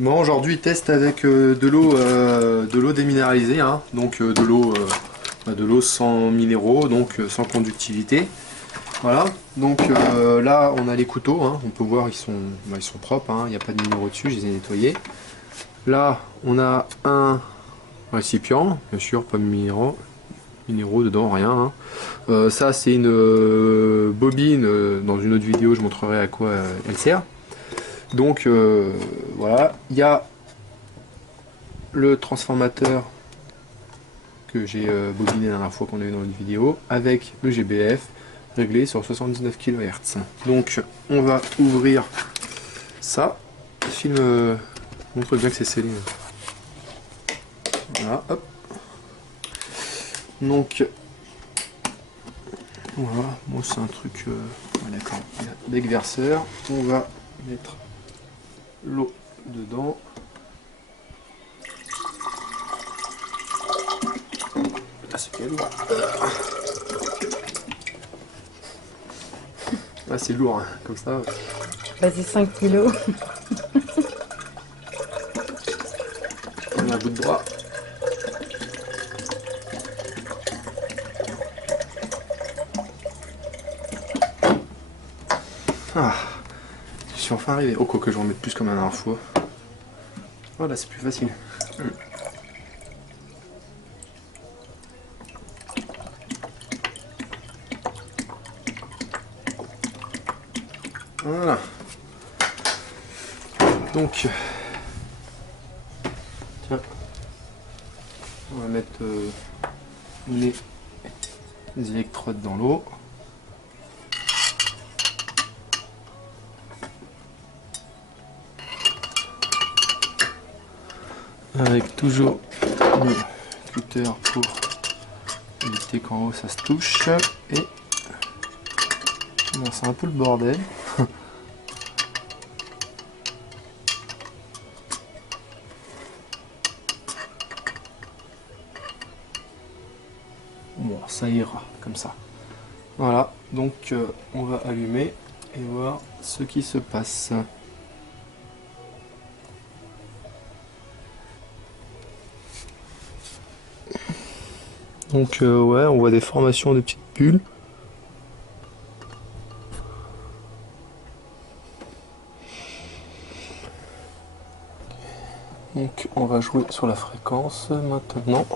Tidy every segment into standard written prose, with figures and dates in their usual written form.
Moi aujourd'hui teste avec de l'eau déminéralisée, hein, donc de l'eau sans minéraux, donc sans conductivité. Voilà, donc là on a les couteaux, hein, on peut voir ils sont propres, hein, il n'y a pas de minéraux dessus, je les ai nettoyés. Là on a un récipient, bien sûr pas de minéraux dedans, rien. Hein. Ça c'est une bobine, dans une autre vidéo je montrerai à quoi elle sert. Donc voilà, il y a le transformateur que j'ai bobiné la dernière fois qu'on a eu dans une vidéo avec le GBF réglé sur 79 kHz. Donc on va ouvrir ça. Le film montre bien que c'est scellé. Voilà, hop. Donc voilà, moi c'est un truc. Ouais, d'accord. Bec verseur. On va mettre l'eau dedans. Ah, c'est quel lourd. Ah, c'est lourd, hein, comme ça. Bah, c'est 5 kilos. On a un bout de bras. Ah, je suis enfin arrivé. Oh, quoi que je vais en mettre plus comme la dernière fois. Voilà, c'est plus facile. Voilà. Donc, tiens, on va mettre les électrodes dans l'eau. Avec toujours le cutter pour éviter qu'en haut ça se touche. Et bon, c'est un peu le bordel. Bon, ça ira comme ça. Voilà, donc on va allumer et voir ce qui se passe. Donc ouais, on voit des formations de petites bulles. Donc on va jouer sur la fréquence maintenant.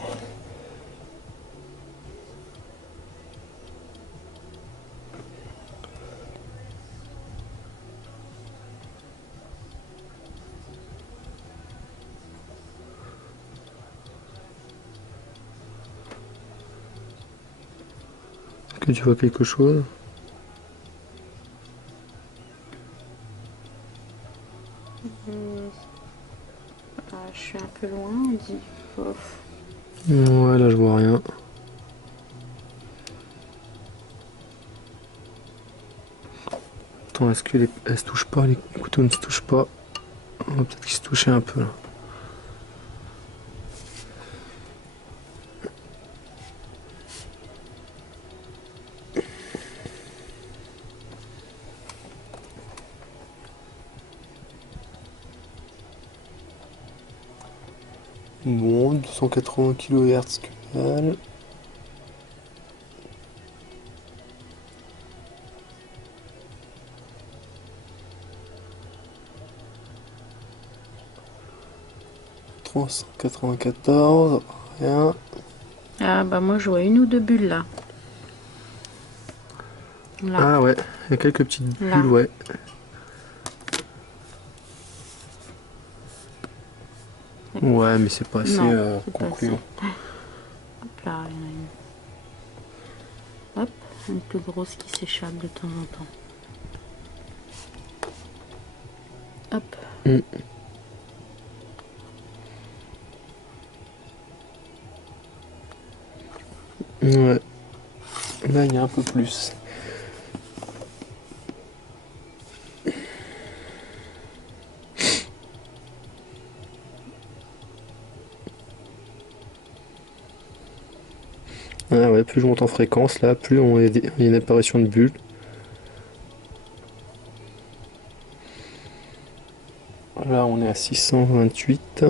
Est-ce que tu vois quelque chose? Je suis un peu loin, on dit. Ouf. Ouais, là je vois rien. Attends, est-ce que elles se touchent pas? Les couteaux ne se touchent pas. Peut-être qu'ils se touchaient un peu là. Bon, 280 kHz que dalle. $394, rien. Ah bah moi je vois une ou deux bulles là. Là. Ah ouais, il y a quelques petites bulles, Là. ouais. Ouais, mais c'est pas assez concluant. Hop là, il y en a une. Hop, une plus grosse qui s'échappe de temps en temps. Hop. Ouais. Là, il y a un peu plus. Ah ouais, plus je monte en fréquence, là, plus il y a une apparition de bulles. Là, on est à à 628.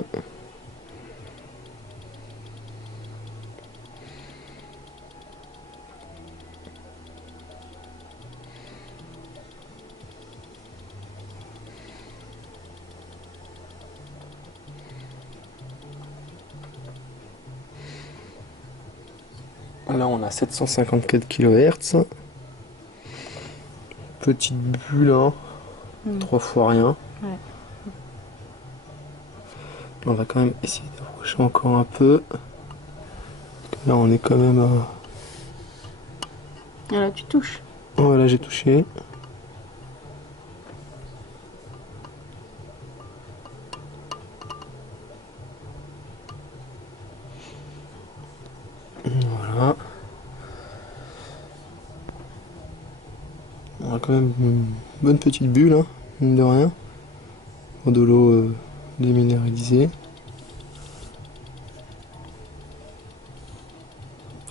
Là on a 754 kHz. Petite bulle, hein. 3 fois rien. Ouais. On va quand même essayer d'approcher encore un peu. Là on est quand même à... Et là tu touches. Voilà, j'ai touché. Voilà. On a quand même une bonne petite bulle, hein, mine de rien. De l'eau déminéralisée.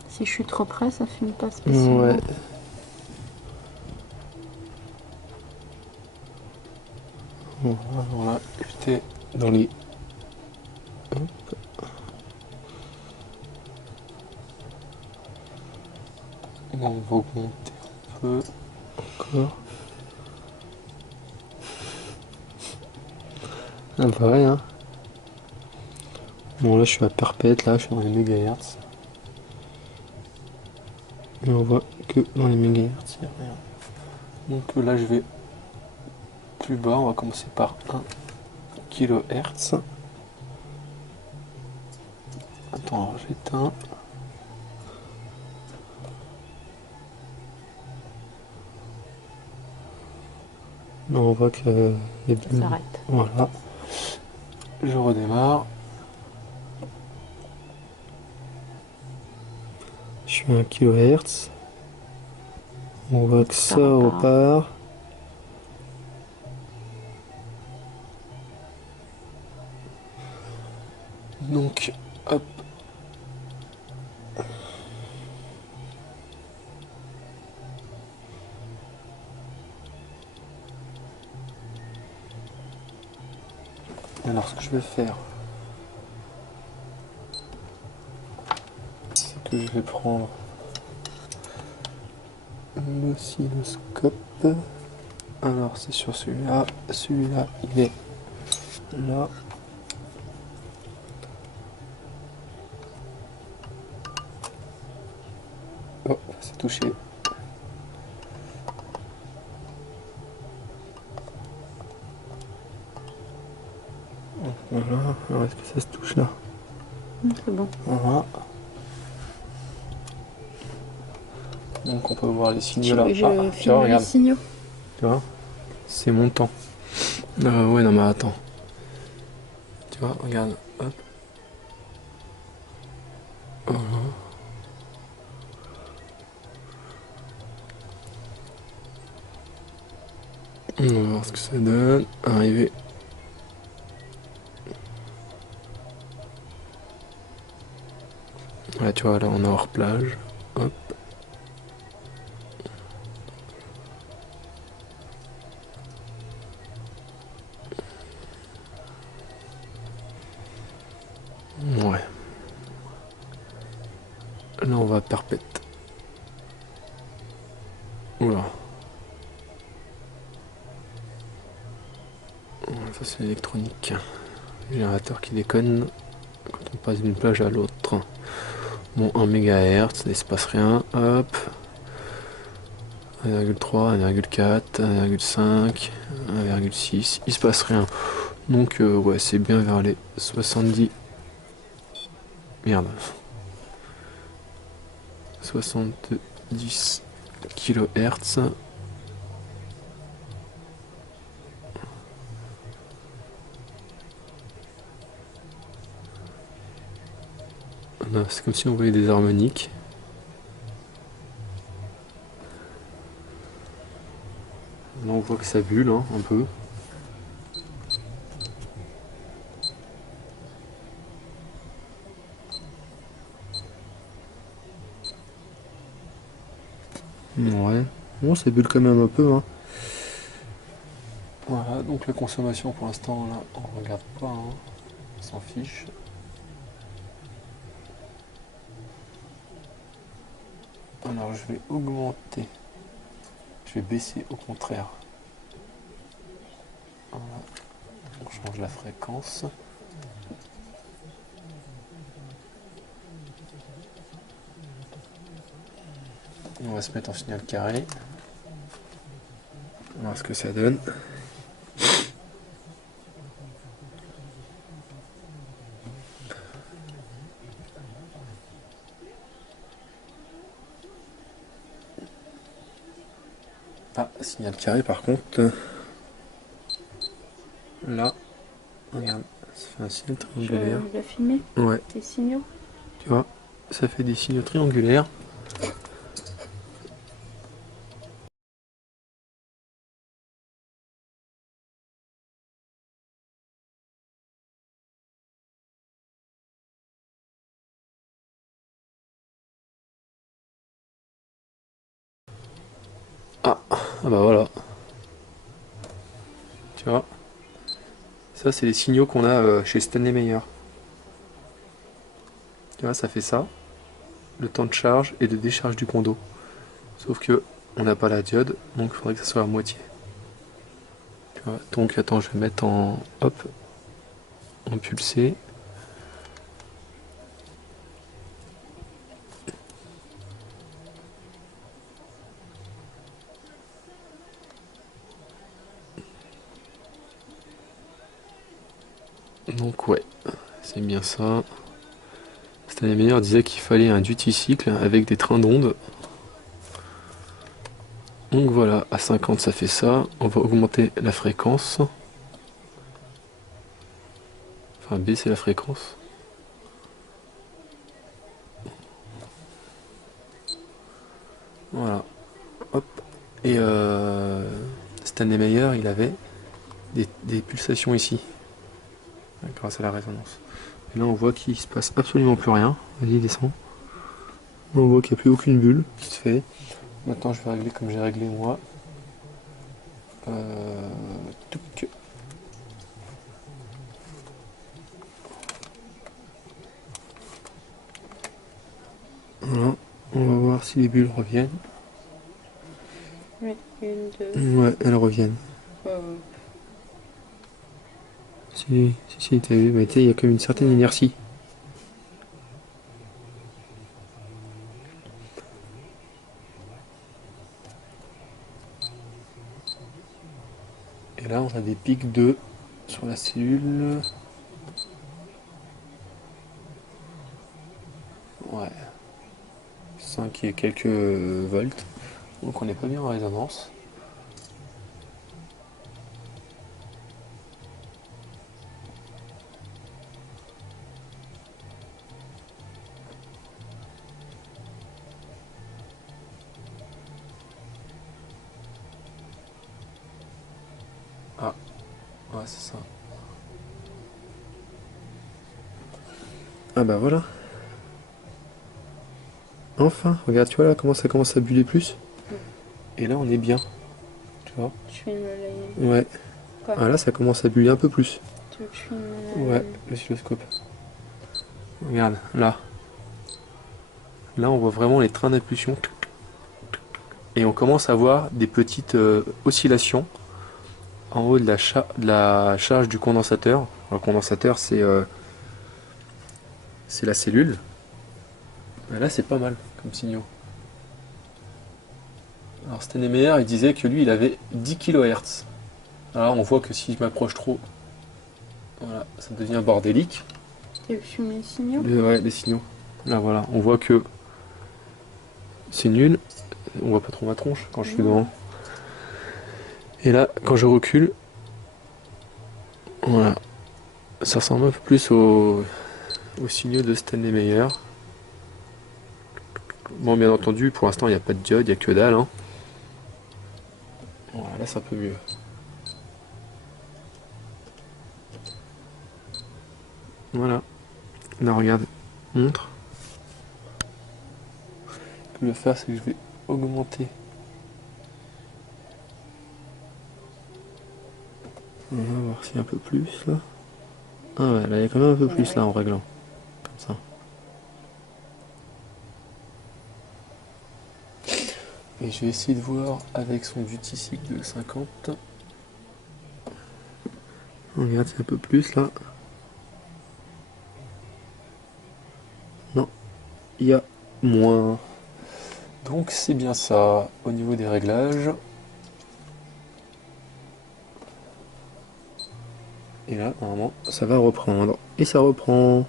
Si je suis trop près, ça fume pas spécialement. Ouais. Voilà, alors là, j'étais dans les... Hop. Bon, on va augmenter un peu. Encore. Ah, pareil, hein. Bon, là, je suis à perpète, là, je suis dans les mégahertz. Et on voit que dans les mégahertz, il n'y a rien. Donc là, je vais plus bas, on va commencer par 1 kHz. Attends, alors j'éteins. Là, on voit que les bulles... Ça s'arrête. Voilà. Je redémarre. Je suis à 1 kHz. On voit que ça repart. Donc, hop. Alors, ce que je vais faire, c'est que je vais prendre l'oscilloscope. Alors, c'est sur celui-là. Celui-là, il est là. Oh, c'est touché. Voilà, alors est-ce que ça se touche là? C'est bon. Voilà. Donc on peut voir les signaux là. Je Tu vois, filme les regarde. signaux. Tu vois, c'est montant. Ouais, non mais attends. Tu vois, regarde. Hop. Voilà. On va voir ce que ça donne. Arrivé. Là, tu vois, là on est hors plage. Hop. Ouais. Là on va perpète. Oula. Ça c'est l'électronique. Générateur qui déconne quand on passe d'une plage à l'autre. Bon, 1 MHz, il se passe rien. Hop. 1,3, 1,4, 1,5, 1,6, il se passe rien. Donc ouais, c'est bien vers les 70. Merde. 70 kHz. C'est comme si on voyait des harmoniques. Là on voit que ça bulle, hein, un peu. Ouais. Bon, ça bulle quand même un peu, hein. Voilà, donc la consommation pour l'instant, là, on regarde pas, hein. On s'en fiche. Alors je vais augmenter, je vais baisser au contraire. Voilà. On change la fréquence. On va se mettre en signal carré. On va voir ce que ça donne. Ah, signal carré par contre. Là, regarde, ça fait un signal triangulaire. Je vais filmer Ouais, tes signaux. tu vois, ça fait des signaux triangulaires. Ah bah voilà, tu vois. Ça, c'est les signaux qu'on a chez Stanley Meyer. Tu vois, ça fait ça. Le temps de charge et de décharge du condo. Sauf que on n'a pas la diode, donc il faudrait que ça soit à moitié. Tu vois, donc attends, je vais mettre en hop, en pulsé. Donc ouais, c'est bien ça. Stanley Meyer disait qu'il fallait un duty cycle avec des trains d'onde. Donc voilà, à 50 ça fait ça. On va augmenter la fréquence. Enfin baisser la fréquence. Voilà. Hop. Et Stanley Meyer, il avait des pulsations ici, grâce à la résonance. Et là on voit qu'il se passe absolument plus rien. Vas-y, descends. On voit qu'il n'y a plus aucune bulle qui se fait. Maintenant je vais régler comme j'ai réglé moi. Touc. Voilà. On va voir si les bulles reviennent. Oui, une, deux. Ouais, elles reviennent. Si, t'as vu, mais tu sais, il y a comme une certaine inertie. Et là, on a des pics de sur la cellule. Ouais. 5 et quelques volts. Donc on n'est pas bien en résonance. Ah, ouais, c'est ça. Ah bah voilà. Enfin, regarde, tu vois là comment ça commence à buller plus. Et là, on est bien. Tu vois. Je filme les... Ouais. Quoi? Ah là, ça commence à buller un peu plus. Tu veux que je filme Ouais, l'oscilloscope. Regarde, là. Là, on voit vraiment les trains d'impulsion. Et on commence à voir des petites oscillations en haut de la charge du condensateur. Le condensateur, c'est la cellule. Et là, c'est pas mal comme signaux. Alors Stennemeyer, il disait que lui, il avait 10 kHz. Alors on voit que si je m'approche trop, voilà, ça devient bordélique. Tu veux que je filme les signaux? Ouais, les signaux. Là, voilà, on voit que c'est nul. On voit pas trop ma tronche quand je suis devant. Et là, quand je recule, voilà, ça ressemble un peu plus aux signaux de Stanley Meyer. Bon, bien entendu, pour l'instant, il n'y a pas de diode, il n'y a que dalle. Hein. Voilà, là, c'est un peu mieux. Voilà. Là, regarde, montre. Ce que je vais faire, c'est que je vais augmenter On va voir s'il y a un peu plus là. Ah ouais, là il y a quand même un peu plus là en réglant. Comme ça. Et je vais essayer de voir avec son duty cycle de 50. Regarde, c'est un peu plus là. Non, il y a moins. Donc c'est bien ça au niveau des réglages. Et là, normalement, ça va reprendre. Et ça reprend.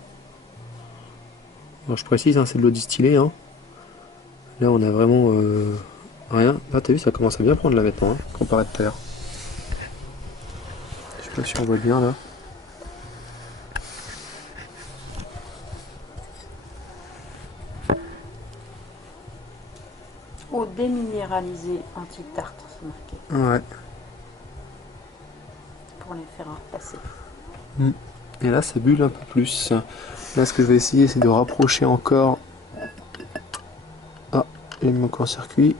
Alors, je précise, hein, c'est de l'eau distillée. Hein. Là, on a vraiment rien. Là, t'as vu, ça commence à bien prendre là maintenant, hein, comparé à tout à l'heure. Je sais pas si on voit bien là. Eau déminéralisée anti-tartre, c'est marqué. Ouais. Pour les faire repasser. Et là, ça bulle un peu plus. Là, ce que je vais essayer, c'est de rapprocher encore. Ah, j'ai mis mon court-circuit.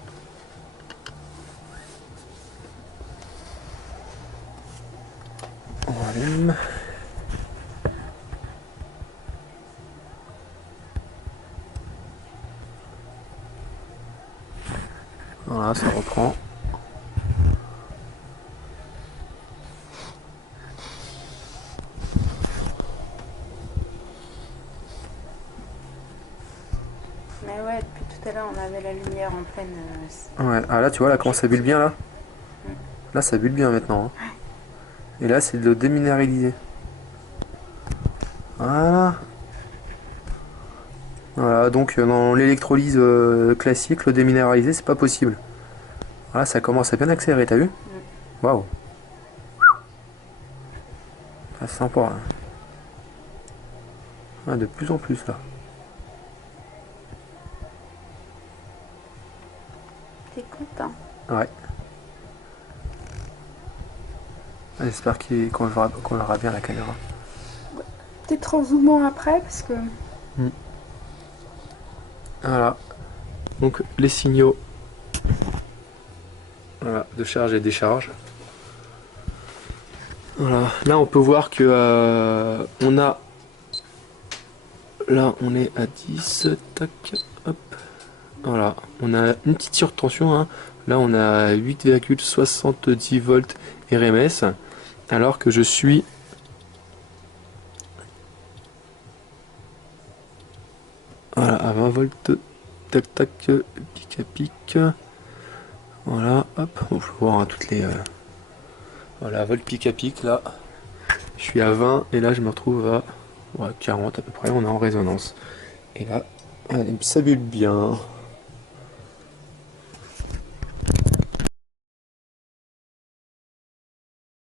On rallume. Voilà, ça reprend. Mais ouais, depuis tout à l'heure, on avait la lumière en pleine. Ouais, ah là, tu vois, là, comment ça bulle bien là. Là, ça bulle bien maintenant. Hein. Et là, c'est de l'eau déminéralisée. Voilà. Voilà, donc dans l'électrolyse classique, l'eau déminéralisée, c'est pas possible. Voilà, ça commence à bien accélérer, t'as vu? Waouh. Ah, c'est sympa. Hein. Ah, de plus en plus là. T'es content? Ouais. Ah, j'espère qu'on verra bien la caméra. Peut-être en zoomant après parce que. Voilà. Donc les signaux, voilà, de charge et décharge. Voilà. Là on peut voir que on a. Là on est à 10. Tac. Hop. Voilà. On a une petite surtension. Hein. Là on a 8,70 volts RMS. Alors que je suis. Voilà, à 20 volts. Tac tac. Pic à pic. Voilà. Hop. On peut voir hein, toutes les. Voilà, vol pic à pic là. Je suis à 20 et là je me retrouve à 40 à peu près, on est en résonance. Et là, ça bulle bien.